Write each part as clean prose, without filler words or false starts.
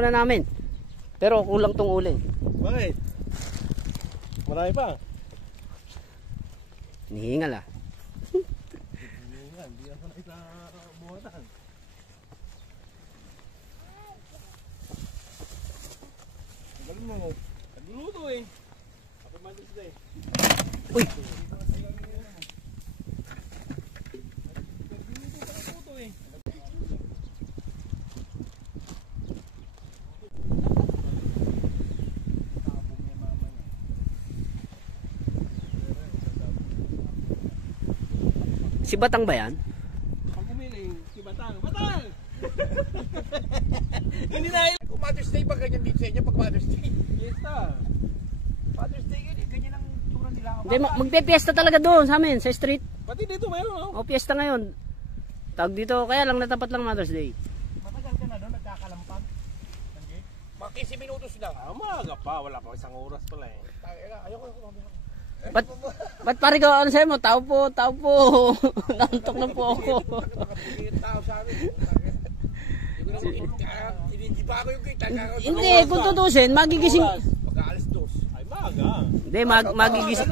na namin. Pero kulang tong uling. Bakit? Marami pa. Nihingal ah. Hindi ako na isa buhatan. Ang galing mo. Nagluluto eh. Happy Mother's Day. Uy! Si Batang ba yan? Pag umiling, si Batang. Batang! Hindi na yun. Kung Mother's Day pa ganyan dito sa inyo pag Mother's Day. Fiesta. Mother's Day ganyan ang tura nila. Hindi, magpe-fiesta talaga doon sa amin, sa street. Pati dito mayroon, no? O, fiesta ngayon. Tawag dito, kaya lang natapat lang Mother's Day. Matagal ka na doon, nagkakalampag. Mga 15 minutos lang. Umaga pa, wala pa isang oras pala eh. Ayoko na kumamaya. Ba't pare ko, ano sa'yo mo? Tao po. Nantok na po ako. Nakapagiging tao sa amin. Hindi pa ako yung kita. Hindi, kung tutusin, magigising. Pagka-alas 2. Ay, maga. Hindi, magigising.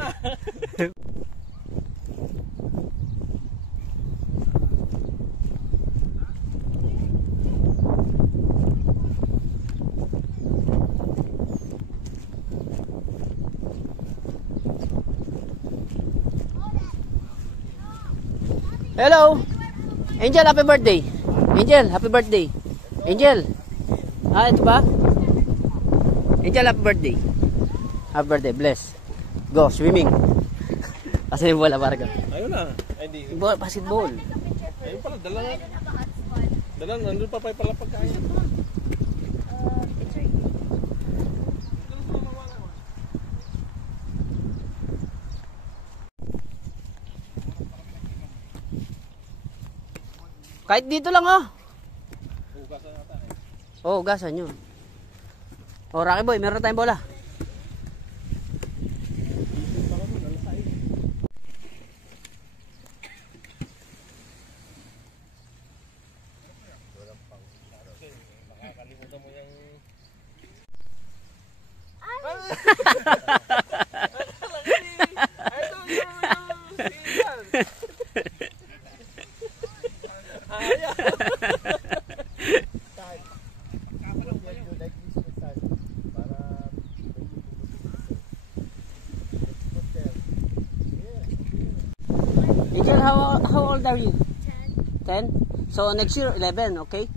Hello! Angel, happy birthday! Angel, happy birthday! Angel! Ah, ito ba? Angel, happy birthday! Happy birthday, bless! Go, swimming! Kasi wala parang Ayun na. Ay, hindi. basketball! Ayun pala, dala na. Dala, nandun pa pala pagkain. Kahit dito lang oh! Hugasan natin eh. Oo, hugasan nyo. Oh, Rocky Boy, meron tayong bola. Makakalimutan mo yung... Angel, how old are you? 10. 10? So next year, 11, okay?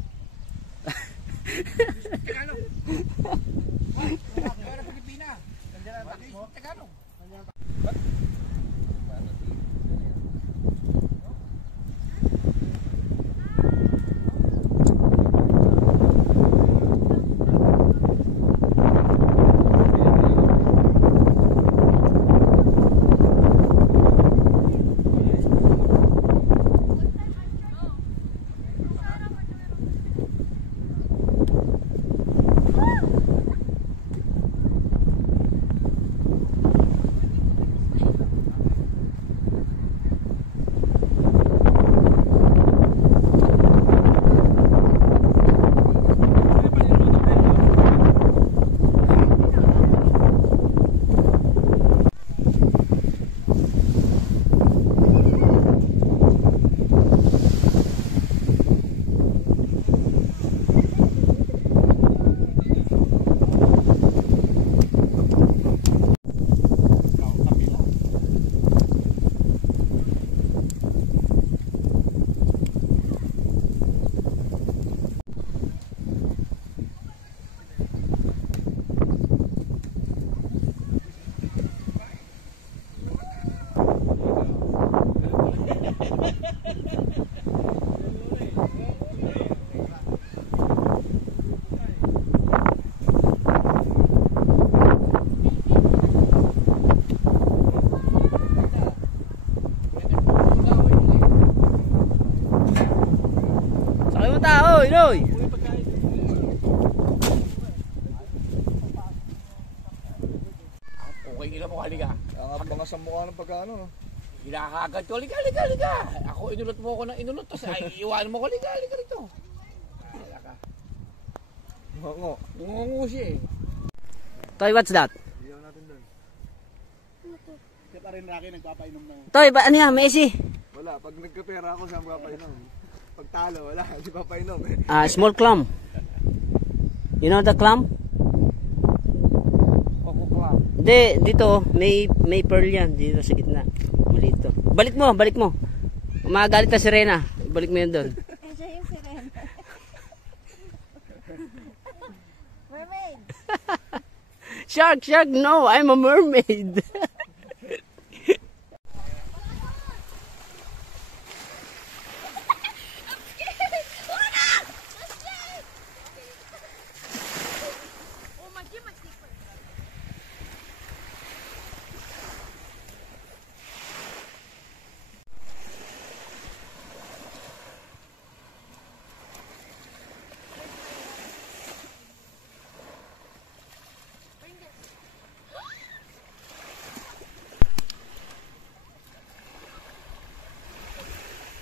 Oy, Noy! Okay, ilan mo halika. Ang mga sa mukha ng pagkano, no? Hinakagad ko, halika. Ako, inulot mo ako ng inulot. Tapos ay, iwanan mo ko, halika rito. Halika ka. Oo. Ngungungu siya eh. Toy, what's that? Iyaw natin doon. Kaya pa rin Rocky nagpapainom ng... Toy, ba ano yan? Messi? Wala, pag nagkapera ako, saan papainom? Pag talo, wala, hindi papainom eh. Small clam. You know the clam? Coco Club. Hindi, dito, may pearl yan. Dito sa gitna. Maliit to. Balik mo. Magalit na si Rena. Balik mo yun doon. Siya yung sirena. Mermaid. Shark, no, I'm a mermaid.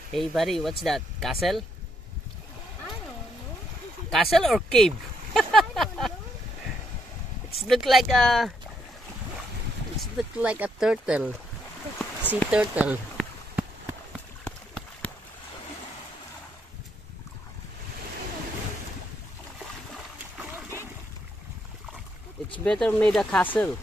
Hey buddy, what's that? Castle? I don't know. Castle or cave? I don't know. It's look like a turtle. Sea turtle. It's better made a castle.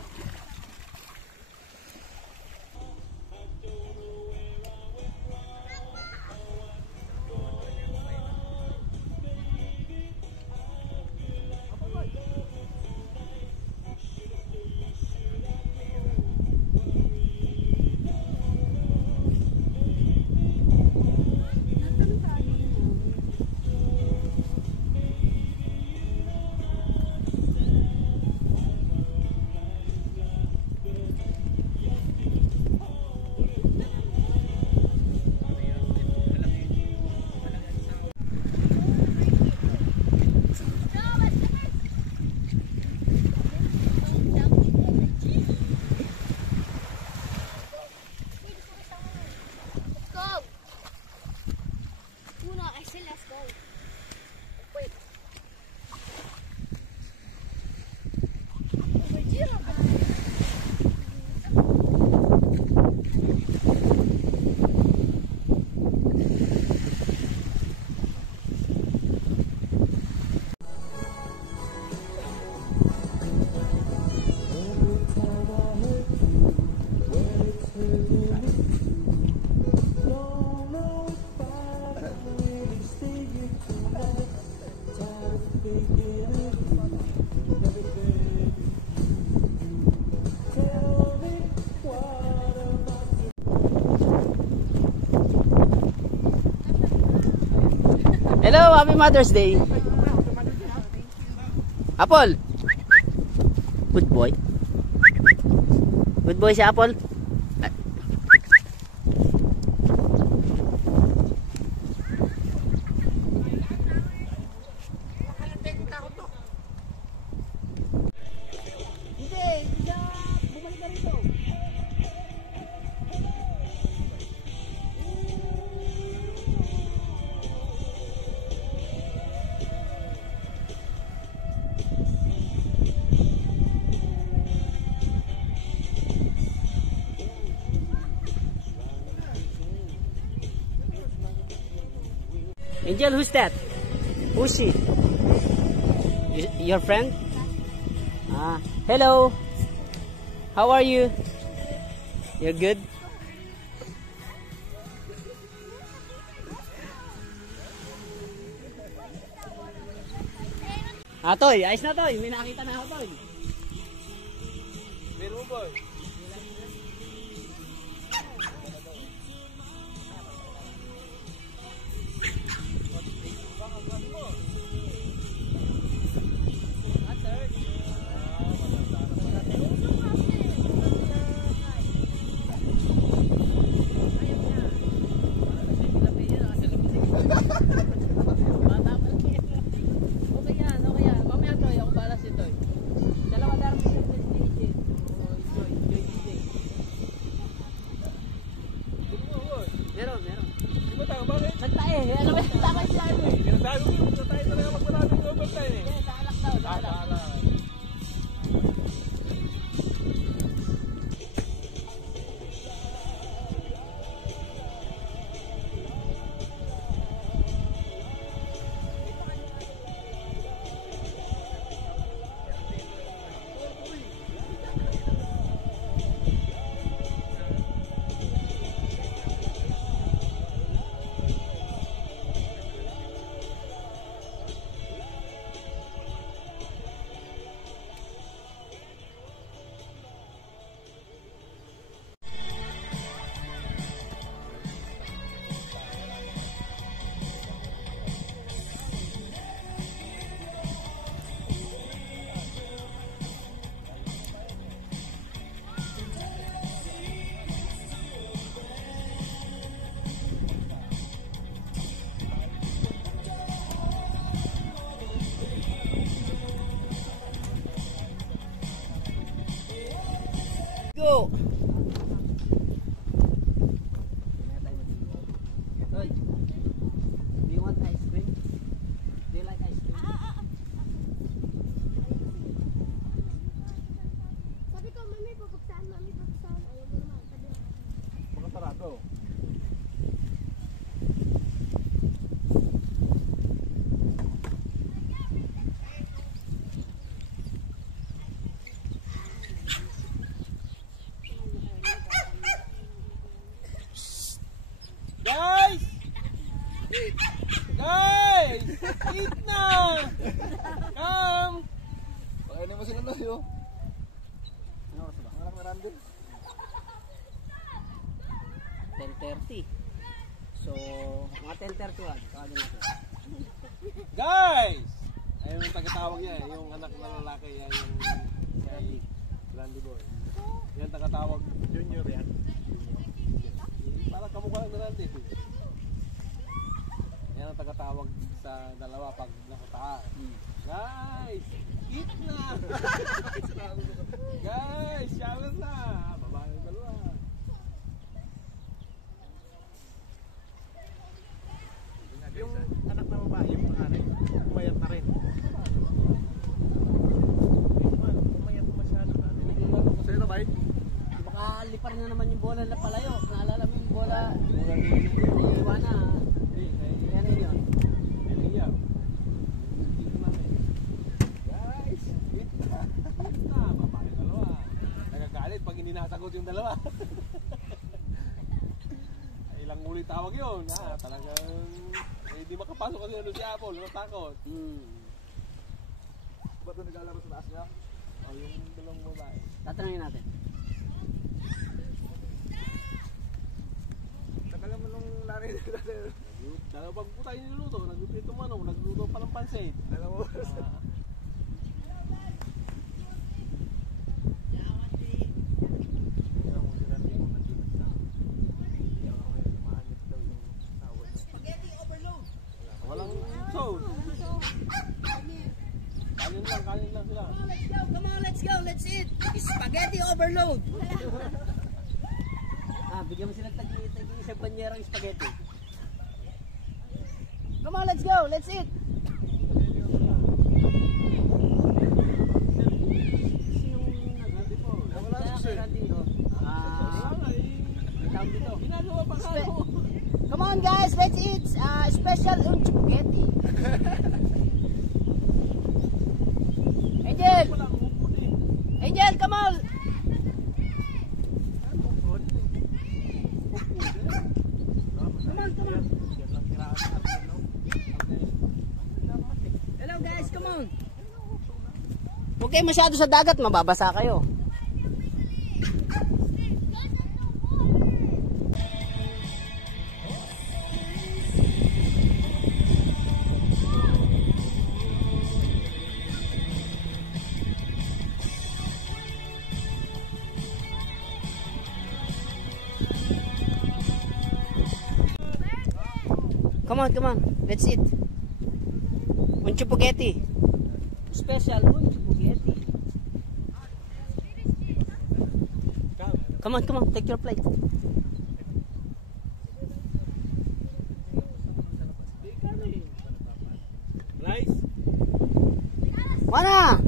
Hello, happy Mother's Day. Apple. Good boy. Good boy si Apple. Angel, who's that? Who's she? Your friend? Hello. How are you? You're good? Toy, ayos na Toy. May nakita na ako Toy. Meron mo boy? po. Hoy. Do you want ice cream? Do you like ice cream? Sabi ko, mami, pupuksan. Mami, pupuksan. Ayaw mo naman. Sabi mo. Mga sarado. Guys! Guys! Eat na! Come! Pakainin mo sila na yun. Ano oras ba? Ang anak na random. 10:30. So, mga 10:31. Tawagin natin. Guys! Ayun yung tagatawag niya eh. Yung anak ng lalaki yan. Yung Randy. Randy boy. Yan tagatawag. Junior yan. Parang kamukha lang na Randy. Yan ang tagatawag sa dalawa pag nakutaan. Guys! Eat na! Guys! Shower na! Babae yung dalawa. Yung anak ng babae, yung panganay, umayat na rin. Umayat masyado na rin. Sa'yo na ba? Baka liparin na naman yung bola na palayo. Naalala mo yung bola? Naiiwan na. Yan yun. Eliya. Dito namin. Guys! Eat na! Eat na! Babae yung dalawa. Nagagalit pag hindi nasagot yung dalawa. Ilang ulit tawag yun. Talagang hindi makapasok kasi ano si Apple. Natakot. Ba't doon naglalaro sa taas niya? Yung dalawang babae. Tatanungin natin. Tagal naman nung nanay nila. Dalawang po tayo niluluto. Nagluto manok. Nagluto pa ng pansit. Alam mo? Walang sauce. Kanin lang sila. Let's go, come on, let's go, let's eat. Spaghetti overload. Bigyan mo sila isang banyerang spaghetti. Come on, let's go, let's eat. Wala na siya. Ginagawa pa ka. Come on guys, let's eat special spaghetti. Angel! Angel, come on! Hello guys, come on! Huwag kayo masyado sa dagat, mababasa kayo. Come on, let's eat. Un spaghetti. Special un spaghetti. Come on, take your plate. Rice? Wana!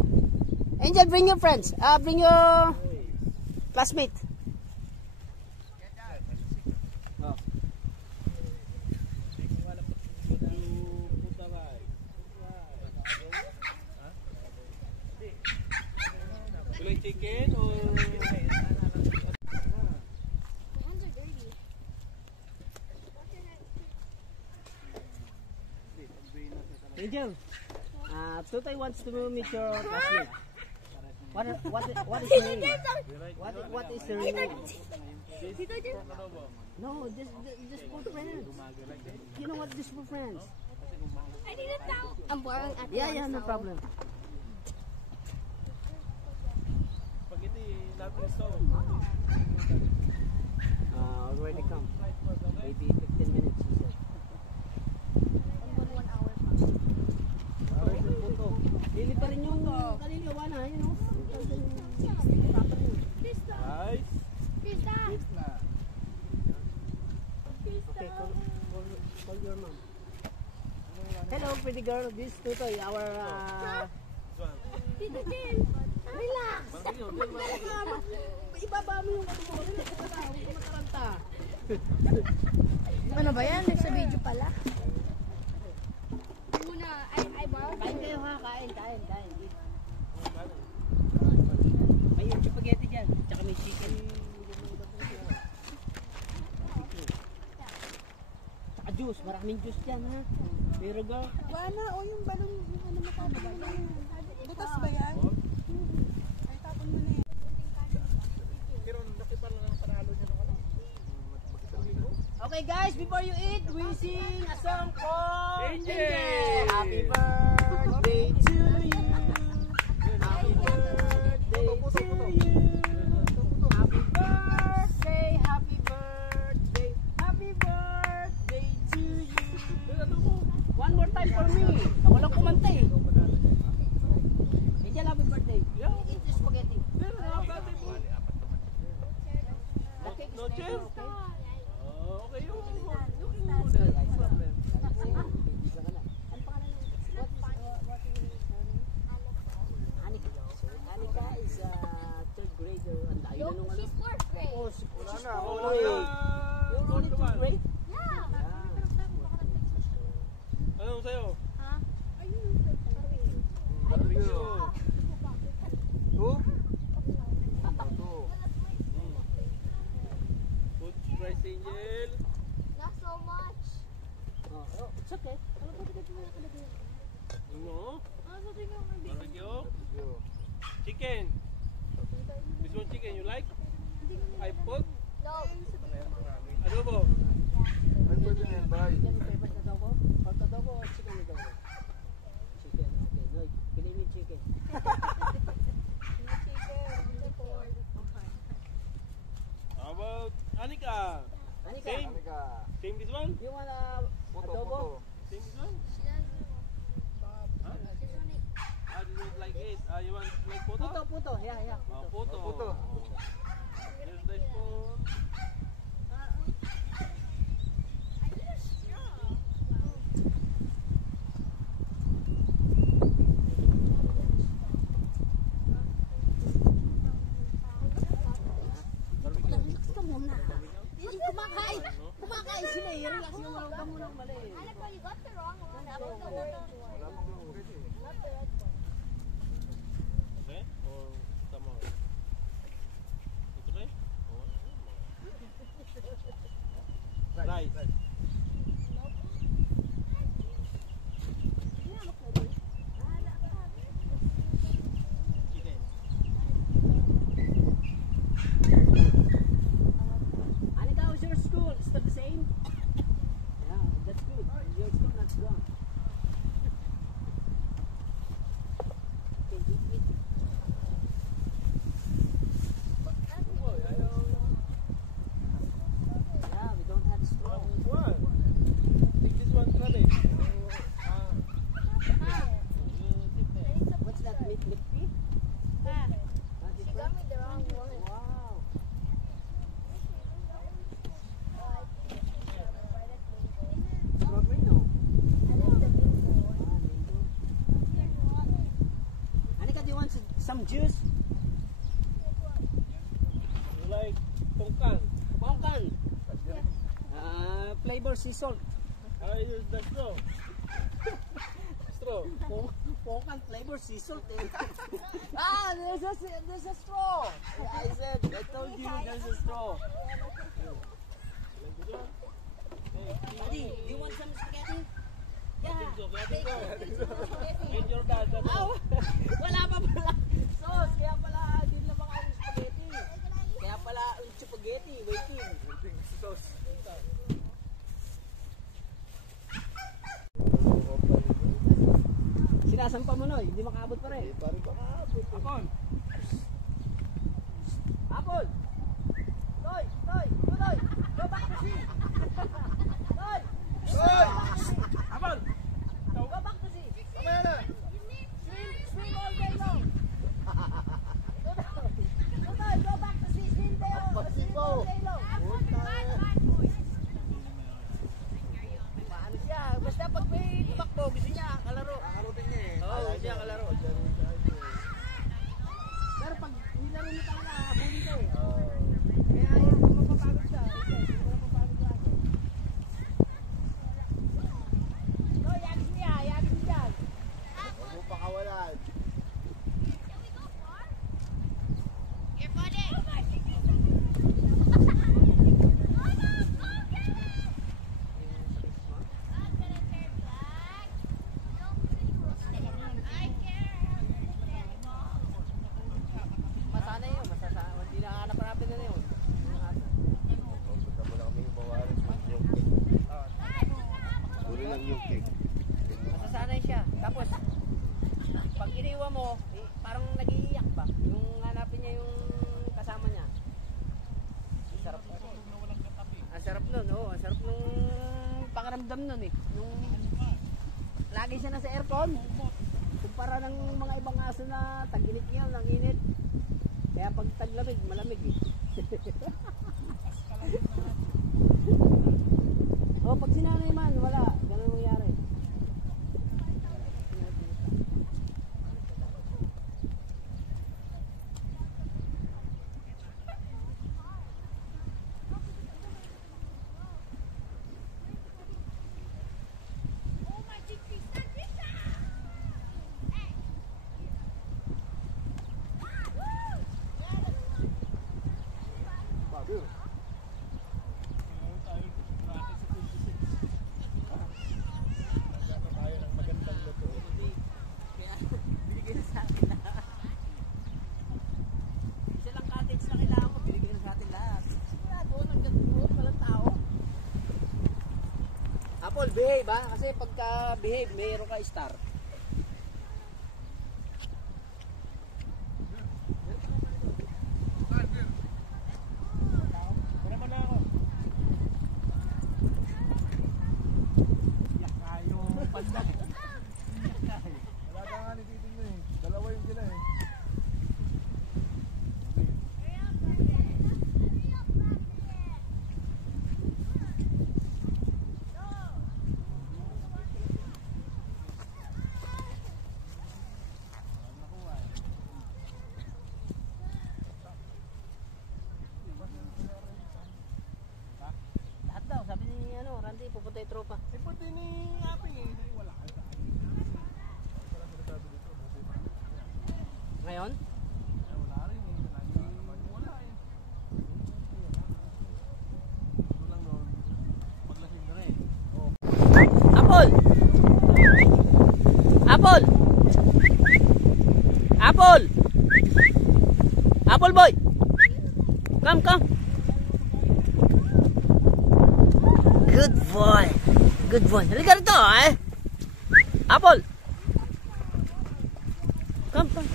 Angel, bring your friends. Bring your classmate. Kulay chicken or The hands are dirty. Angel, Tutay wants to meet your classmate. What is her name? What is her name? No, just for friends. You know what? Just for friends. I need a towel. I'm borrowing at Yeah, no problem. spaghetti natin stove. Already come. Maybe 15 minutes. He said. 1 hour pa. Where's the photo? Lili pa rin yung kanina, Wana, yun o. This stuff. Rice? baby girl. This Tutoy, our Tito Jen, relax. ibaba mo yung ano mo. Huwag ko mataranta. Ano ba yan? Sa video pala. Muna, I borrowed. Kain kayo ha, kain. May yung spaghetti dyan, tsaka may chicken. Tsaka juice, maraming juice dyan ha. Pero girl, Wala, o yung balon, yung ano matapos. Butas ba yan? Ay, tapon mo na yan. Pero nakipan lang ang panalo niya ng ano. okay guys, before you eat, we sing a song for Angel. Happy birthday to you. Happy birthday to you. Happy birthday, happy birthday, happy birthday to you. One more time for me. Ako lang kumanta eh. Angel, happy birthday. Eat the spaghetti. The cake is No never, chance. okay? Okay yung Anika is third grader. Ang layo na nung ano. She's fourth grade. Oh, Wala she's na, fourth wala grade. na. You're only third grade? Yeah. Anong sa'yo? Ha? Thank you. Two? Two. Good rice angel. Not so much. Oh, it's okay. Ano? Ano din yung Barbecue. Thank you. Chicken. This one chicken you like? I put. No. Adobo. Ay, pwede na yan, bye. Chicken yung favorite na adobo? Pork adobo or chicken adobo? Chicken, okay. No, pili mo yung chicken. How about Anika? Anika, Same. Anika. Same this one? you want Puto, adobo? puto. Same this one? She doesn't want. She just want it. Ah, you don't like it? Ah, you want like photo? Puto. Yeah. Ah, photo. Puto. Here's the spoon. I need a straw. Relax ka muna. Hindi kumakain. Kumakain sila eh. Relax ka muna. Huwag ka muna mali. Alec, well, you got the wrong one. I want the one. Wala mong lang pwede. Not the red one. Okay? Or some more? It's okay? Rice. Chicken. Anika, how's your school? Still the same? Yeah, that's good. Your school not gone. Okay, eat. Yeah, we don't have straw. What? Take this one, Kralik. What's that? Milk tea? She got me the wrong one. Wow. Strawberry, no? I like the mango one. Anika, do you want some juice? You like tongkan? Bongkan. Flavor sea salt. I use the straw. Straw. Bongkan flavor sea salt. Eh. There's a straw. I told you there's a straw. Like this one? Daddy, do you want some spaghetti? Think so, I think so. Spaghetti. Get your dad. That's all. Wala pa pala. Sauce, kaya pala din lang makain spaghetti. Kaya pala yung spaghetti, waiting. Pink sauce. Sinasampa mo Noy, hindi makaabot pa rin. Pare ba maabot? Apol! Apol! Toy! Tuloy! Go back to sea! Toy! Apol! Go back to sea! Mamaya na! Swim all day long! Tuloy! Go back to sea! Swim all day long! Paano siya? Basta pag may tumakbo, gusto niya, lang yung cake. Masasanay siya. Tapos, pag iniwan mo, parang nag-iiyak ba? Yung hanapin niya yung kasama niya. Ang sarap. Ang sarap nun, oo. Ang sarap nung pakaramdam nun eh. Yung lagi siya nasa aircon. Kumpara ng mga ibang aso na tag-init ngayon, ang init. Kaya pag taglamig, malamig eh. O pag sinanay man, wala. Ganun mangyari. Apple, behave ha? Kasi pagka behave, mayroon ka star. Wala ka nga ni Titing mo eh. Dalawa yung sila eh. Lahat daw, sabi ni Randy, pupunta yung tropa. Eh, pwede ni Aping eh. Wala ka. Ngayon? Wala rin eh. Wala eh. Ito lang doon. Maglasing na rin. Apple! Apple! Apple! Apple boy! Come, come! Good boy! Good boy! Halika rito eh! Apple! Come, come!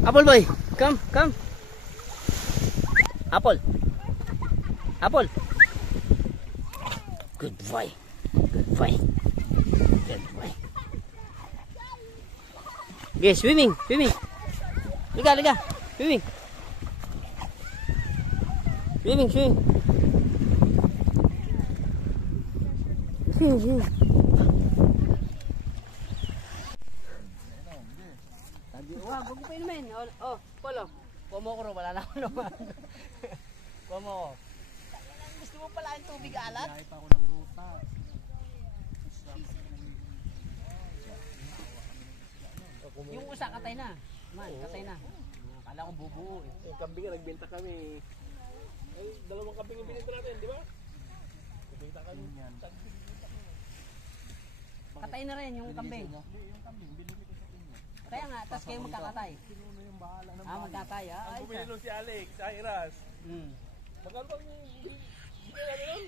Apple boy, come, come. Apple. Apple. Good boy. Good boy. Good boy. Okay, swimming, swimming. Liga, liga. Swimming. Swimming, swimming. Swimming, swimming. Wah, bago pa inumin. Oh, Polo. Kuha mo ko rin, wala na ako naman. Kuha mo ko. Gusto mo pala yung tubig alat? Kaya pa ako ng ruta. Yung usa, katay na. Man, katay na. Akala ko bubuo eh. Yung kambing nga, nagbenta kami. Ay, dalawang kambing yung binenta natin, di ba? Nagbenta kami. Katay na rin yung kambing. Yung kambing, binili ko sa inyo. Kaya nga, tas kayo magkakatay. Sino na yung bahala ng Magkatay ah. Ang Ay, bumili nun si Alex, sa Iras. Magkano bang bigyan natin nun?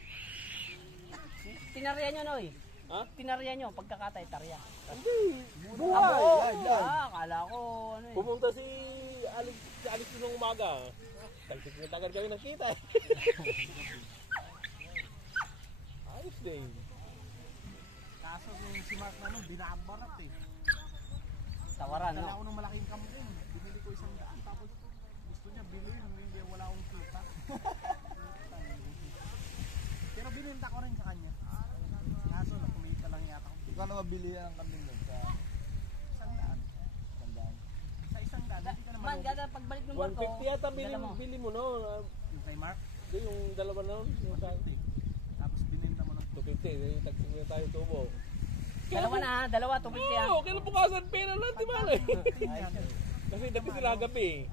Tinarya nyo, Noy. Ha? Tinarya nyo, pagkakatay, tarya. Buhay! Akala ko, ano eh. Pumunta si Alex nung umaga. Talsik na tagal kami nakita eh. Ayos din. Kaso si Mark na nun, binabarat eh. Tawaran, Dala no? ako ng malaking kambing. Binili ko 100. Tapos gusto niya bilhin. Hindi wala akong kita. Pero bininta ko rin sa kanya. Kaso na kumita lang yata ako. Kano mabili ang kambing doon sa 100. tandaan? Sa 100, hindi ka naman. Man, gada pagbalik ng barko. 150 yata dala mo. bili mo no. Yung kay Mark, Hindi, yung dalawa na nun. Yung sa 150. Tapos bininta mo ng 250. Yung tagsig na tayo tubo. Dalawa na ha, dalawa, tubig yan. Oo, kailan bukasan pera lang, di ba? Kasi dati sila gabi.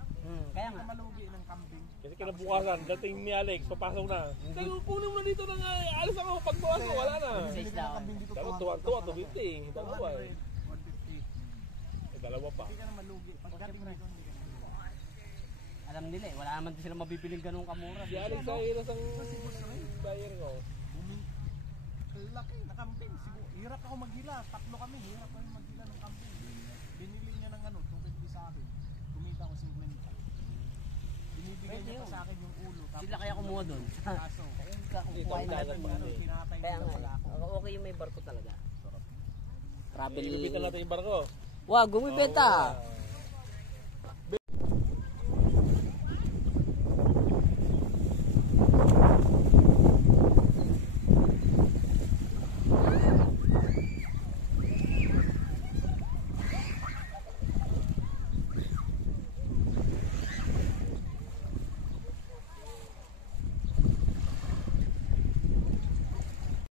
Kaya nga. Malugi ng kambing. Kasi kinabukasan, dating ni Alex, papasok na. Kaya kunin mo na dito ng alis ako, pagbawas mo, wala na. Size lang. Kambing dito Dalawa, tuwa, 250. Dalawa eh. 150. Eh, dalawa pa. Hindi ka na malugi. Pagdating dito, hindi ka na malugi. Alam nila eh, wala naman din sila mabibiling ganung kamura. Si Alex ay hiras ang buyer ko. Laki na kambing. Siguro, hirap ako maghila. Tatlo kami. Hirap kami maghila ng kambing. Binili niya ng ano, 250 sa akin. Kumita ko 50. Binibigay niya pa sa akin yung ulo. Tapos Sila kaya kumuha doon. kaso. Kukuhain na dagat natin. pa. Ano, kinatay Kaya nila nga pala ako. eh. Okay yung may barko talaga. Travel. Ibibitan natin yung barko. Wag, gumibenta. Oo.